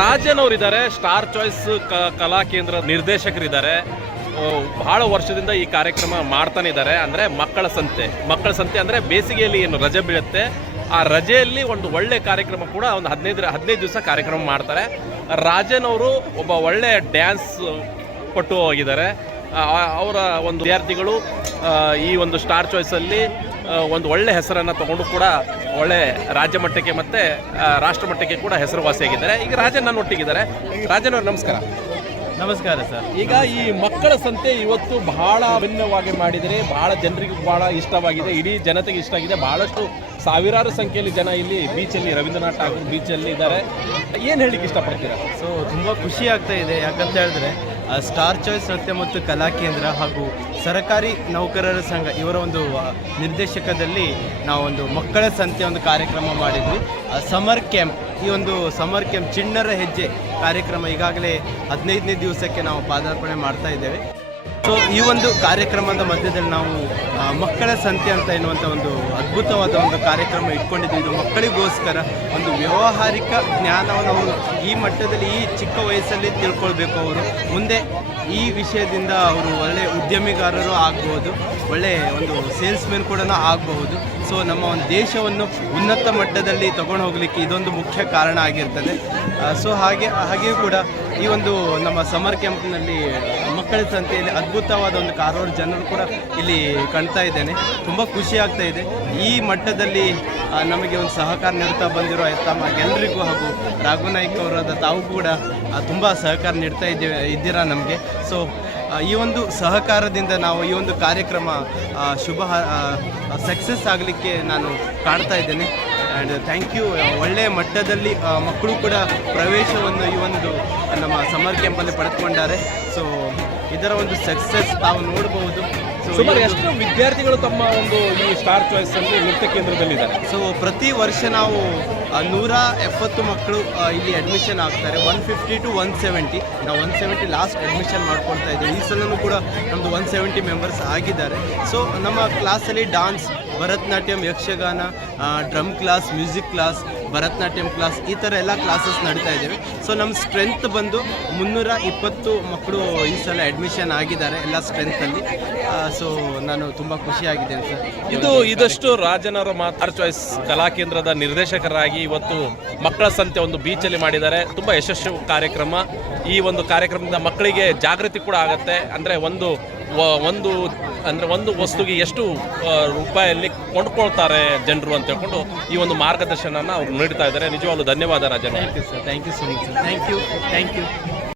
ರಾಜನ್ ಅವರಿದ್ದಾರೆ star choice ಕಲಾ ಕೇಂದ್ರ ನಿರ್ದೇಶಕರಿದ್ದಾರೆ. ಬಹಳ ವರ್ಷದಿಂದ ಈ ಕಾರ್ಯಕ್ರಮ ಮಾಡ್ತಾನೆ ಇದ್ದಾರೆ. ಅಂದರೆ ಮಕ್ಕಳ ಸಂತೆ. ಮಕ್ಕಳ ಸಂತೆ ಅಂದರೆ ಬೇಸಿಗೆಯಲ್ಲಿ ಏನು ರಜೆ ಬೀಳುತ್ತೆ. ಆ ರಜೆಯಲ್ಲಿ ಒಂದು ಒಳ್ಳೆ ಕಾರ್ಯಕ್ರಮ ಕೂಡ ಒಂದು ಹದಿನೈದು ಹದಿನೈದು ದಿವಸ ಕಾರ್ಯಕ್ರಮ ಮಾಡ್ತಾರೆ. ರಾಜನ್ ಅವರು ಒಬ್ಬ ಒಳ್ಳೆ ಡ್ಯಾನ್ಸ್ ಪಟ್ಟು ಹೋಗಿದ್ದಾರೆ. ಅವರ ಒಂದು ವಿದ್ಯಾರ್ಥಿಗಳು ಈ ಒಂದು ಸ್ಟಾರ್ ಚಾಯ್ಸಲ್ಲಿ ಒಂದು ಒಳ್ಳೆ ಹೆಸರನ್ನು ತಗೊಂಡು ಕೂಡ ಒಳ್ಳೆ ರಾಜ್ಯ ಮಟ್ಟಕ್ಕೆ ಮತ್ತು ರಾಷ್ಟ್ರ ಮಟ್ಟಕ್ಕೆ ಕೂಡ ಹೆಸರುವಾಸಿಯಾಗಿದ್ದಾರೆ. ಈಗ ರಾಜನ್ ನನ್ನ ಒಟ್ಟಿಗಿದ್ದಾರೆ ರಾಜನ್ ಅವ್ರು ನಮಸ್ಕಾರ. ನಮಸ್ಕಾರ ಸರ್. ಈಗ ಈ ಮಕ್ಕಳ ಸಂತೆ ಇವತ್ತು ಬಹಳ ಅಭಿನ್ನವಾಗಿ ಮಾಡಿದರೆ ಬಹಳ ಜನರಿಗೂ ಬಹಳ ಇಷ್ಟವಾಗಿದೆ ಇಡೀ ಜನತೆಗೆ ಇಷ್ಟ ಆಗಿದೆ. ಬಹಳಷ್ಟು ಸಾವಿರಾರು ಸಂಖ್ಯೆಯಲ್ಲಿ ಜನ ಇಲ್ಲಿ ಬೀಚಲ್ಲಿ ರವೀಂದ್ರನಾಥ್ ಠಾಗೂರ್ ಬೀಚಲ್ಲಿ ಇದ್ದಾರೆ. ಏನು ಹೇಳಿಕ್ಕೆ ಇಷ್ಟಪಡ್ತೀರಾ? ಸೊ ತುಂಬ ಖುಷಿ ಆಗ್ತಾ ಇದೆ. ಯಾಕಂತ ಹೇಳಿದ್ರೆ ಸ್ಟಾರ್ ಚಾಯ್ಸ್ ನೃತ್ಯ ಮತ್ತು ಕಲಾ ಕೇಂದ್ರ ಹಾಗೂ ಸರಕಾರಿ ನೌಕರರ ಸಂಘ, ಇವರ ಒಂದು ನಿರ್ದೇಶಕದಲ್ಲಿ ನಾವೊಂದು ಮಕ್ಕಳ ಸಂತೆ ಒಂದು ಕಾರ್ಯಕ್ರಮ ಮಾಡಿದ್ವಿ. ಸಮರ್ ಕ್ಯಾಂಪ್ ಈ ಒಂದು ಸಮರ್ ಕ್ಯಾಂಪ್ ಚಿಣ್ಣರ ಹೆಜ್ಜೆ ಕಾರ್ಯಕ್ರಮ ಈಗಾಗಲೇ ಹದಿನೈದನೇ ದಿವಸಕ್ಕೆ ನಾವು ಪಾದಾರ್ಪಣೆ ಮಾಡ್ತಾ ಇದ್ದೇವೆ. ಸೊ ಈ ಒಂದು ಕಾರ್ಯಕ್ರಮದ ಮಧ್ಯದಲ್ಲಿ ನಾವು ಮಕ್ಕಳ ಸಂತೆ ಅಂತ ಎನ್ನುವಂಥ ಒಂದು ಅದ್ಭುತವಾದ ಒಂದು ಕಾರ್ಯಕ್ರಮ ಇಟ್ಕೊಂಡಿದ್ದೀವಿ. ಇದು ಮಕ್ಕಳಿಗೋಸ್ಕರ ಒಂದು ವ್ಯಾವಹಾರಿಕ ಜ್ಞಾನವನ್ನು ಅವರು ಈ ಮಟ್ಟದಲ್ಲಿ, ಈ ಚಿಕ್ಕ ವಯಸ್ಸಲ್ಲಿ ತಿಳ್ಕೊಳ್ಬೇಕು ಅವರು. ಮುಂದೆ ಈ ವಿಷಯದಿಂದ ಅವರು ಒಳ್ಳೆ ಉದ್ಯಮಿಗಾರರು ಆಗ್ಬೋದು, ಒಳ್ಳೆ ಒಂದು ಸೇಲ್ಸ್ಮೆನ್ ಕೂಡ ಆಗಬಹುದು. ಸೊ ನಮ್ಮ ಒಂದು ದೇಶವನ್ನು ಉನ್ನತ ಮಟ್ಟದಲ್ಲಿ ತಗೊಂಡು ಹೋಗಲಿಕ್ಕೆ ಇದೊಂದು ಮುಖ್ಯ ಕಾರಣ ಆಗಿರ್ತದೆ. ಸೊ ಹಾಗೆ, ಹಾಗೆಯೂ ಕೂಡ ಈ ಒಂದು ನಮ್ಮ ಸಮರ್ ಕ್ಯಾಂಪ್ನಲ್ಲಿ ಮಕ್ಕಳ ಸಂತೆಯಲ್ಲಿ ಅದ್ಭುತವಾದ ಒಂದು ಕಾರವಾರ ಜನರು ಕೂಡ ಇಲ್ಲಿ ಕಾಣ್ತಾ ಇದ್ದೇನೆ. ತುಂಬ ಖುಷಿ ಆಗ್ತಾ ಇದೆ. ಈ ಮಟ್ಟದಲ್ಲಿ ನಮಗೆ ಒಂದು ಸಹಕಾರ ನೀಡ್ತಾ ಬಂದಿರೋ ತಮ್ಮ ಎಲ್ಲರಿಗೂ ಹಾಗೂ ರಾಘುನಾಯ್ಕ ಅವರಾದ ತಾವು ಕೂಡ ತುಂಬ ಸಹಕಾರ ನೀಡ್ತಾ ಇದ್ದೇವೆ ಇದ್ದೀರಾ ನಮಗೆ. ಸೊ ಈ ಒಂದು ಸಹಕಾರದಿಂದ ನಾವು ಈ ಒಂದು ಕಾರ್ಯಕ್ರಮ ಶುಭ ಸಕ್ಸಸ್ ಆಗಲಿಕ್ಕೆ ನಾನು ಕಾಣ್ತಾ ಇದ್ದೇನೆ. ಆ್ಯಂಡ್ ಥ್ಯಾಂಕ್ ಯು ಒಳ್ಳೆಯ ಮಟ್ಟದಲ್ಲಿ ಮಕ್ಕಳು ಕೂಡ ಪ್ರವೇಶವನ್ನು ಈ ಒಂದು ನಮ್ಮ ಸಮ್ಮರ್ ಕ್ಯಾಂಪಲ್ಲಿ ಪಡೆದುಕೊಂಡಾರೆ. ಸೊ ಇದರ ಒಂದು ಸಕ್ಸಸ್ ತಾವು ನೋಡಬಹುದು ಸೊ ಸುಮಾರು ಎಷ್ಟು ವಿದ್ಯಾರ್ಥಿಗಳು ತಮ್ಮ ಒಂದು ಈ ಸ್ಟಾರ್ ಚಾಯ್ಸ್ ಅಲ್ಲಿ ನೃತ್ಯ ಕೇಂದ್ರದಲ್ಲಿದ್ದಾರೆ. ಸೊ ಪ್ರತಿ ವರ್ಷ ನಾವು ನೂರ ಎಪ್ಪತ್ತು ಮಕ್ಕಳು ಇಲ್ಲಿ ಅಡ್ಮಿಷನ್ ಆಗ್ತಾರೆ. One fifty to one seventy ನಾವು ಒನ್ ಸೆವೆಂಟಿ ಲಾಸ್ಟ್ ಅಡ್ಮಿಷನ್ ಮಾಡ್ಕೊಳ್ತಾ ಇದ್ದೀವಿ. ಈ ಸಲನೂ ಕೂಡ ನಮ್ಮದು ಒನ್ ಸೆವೆಂಟಿ ಮೆಂಬರ್ಸ್ ಆಗಿದ್ದಾರೆ. ಸೊ ನಮ್ಮ ಕ್ಲಾಸಲ್ಲಿ dance Bharatanatyam, Yakshagana drum class, music class, Bharatanatyam class, ಈ ಥರ ಎಲ್ಲ ಕ್ಲಾಸಸ್ ನಡೀತಾ ಇದ್ದೇವೆ. ಸೊ ನಮ್ಮ ಸ್ಟ್ರೆಂತ್ ಬಂದು ಮುನ್ನೂರ ಇಪ್ಪತ್ತು ಮಕ್ಕಳು ಈ ಸಲ ಅಡ್ಮಿಷನ್ ಆಗಿದ್ದಾರೆ ಎಲ್ಲ ಸ್ಟ್ರೆಂತಲ್ಲಿ ಸೊ ನಾನು ತುಂಬ ಖುಷಿಯಾಗಿದ್ದೇನೆ ಸರ್. ಇದು ಇದಷ್ಟು ರಾಜನರ ಮಾತಾರ್ ಚಾಯ್ಸ್ ಕಲಾ ಕೇಂದ್ರದ ನಿರ್ದೇಶಕರಾಗಿ ಇವತ್ತು ಮಕ್ಕಳ ಸಂತೆ ಒಂದು ಬೀಚಲ್ಲಿ ಮಾಡಿದ್ದಾರೆ. ತುಂಬ ಯಶಸ್ವಿ ಕಾರ್ಯಕ್ರಮ. ಈ ಒಂದು ಕಾರ್ಯಕ್ರಮದಿಂದ ಮಕ್ಕಳಿಗೆ ಜಾಗೃತಿ ಕೂಡ ಆಗುತ್ತೆ. ಅಂದರೆ ಒಂದು ಒಂದು, ಅಂದರೆ ಒಂದು ವಸ್ತುಗೆ ಎಷ್ಟು ರೂಪಾಯಲ್ಲಿ ಕೊಂಡ್ಕೊಳ್ತಾರೆ ಜನರು ಅಂತ ಹೇಳ್ಕೊಂಡು ಈ ಒಂದು ಮಾರ್ಗದರ್ಶನ ಅವ್ರು ನೀಡ್ತಾ ಇದ್ದಾರೆ. ನಿಜವಾಗ್ಲೂ ಧನ್ಯವಾದ ರಾಜನ thank you sir thank you so much thank you thank you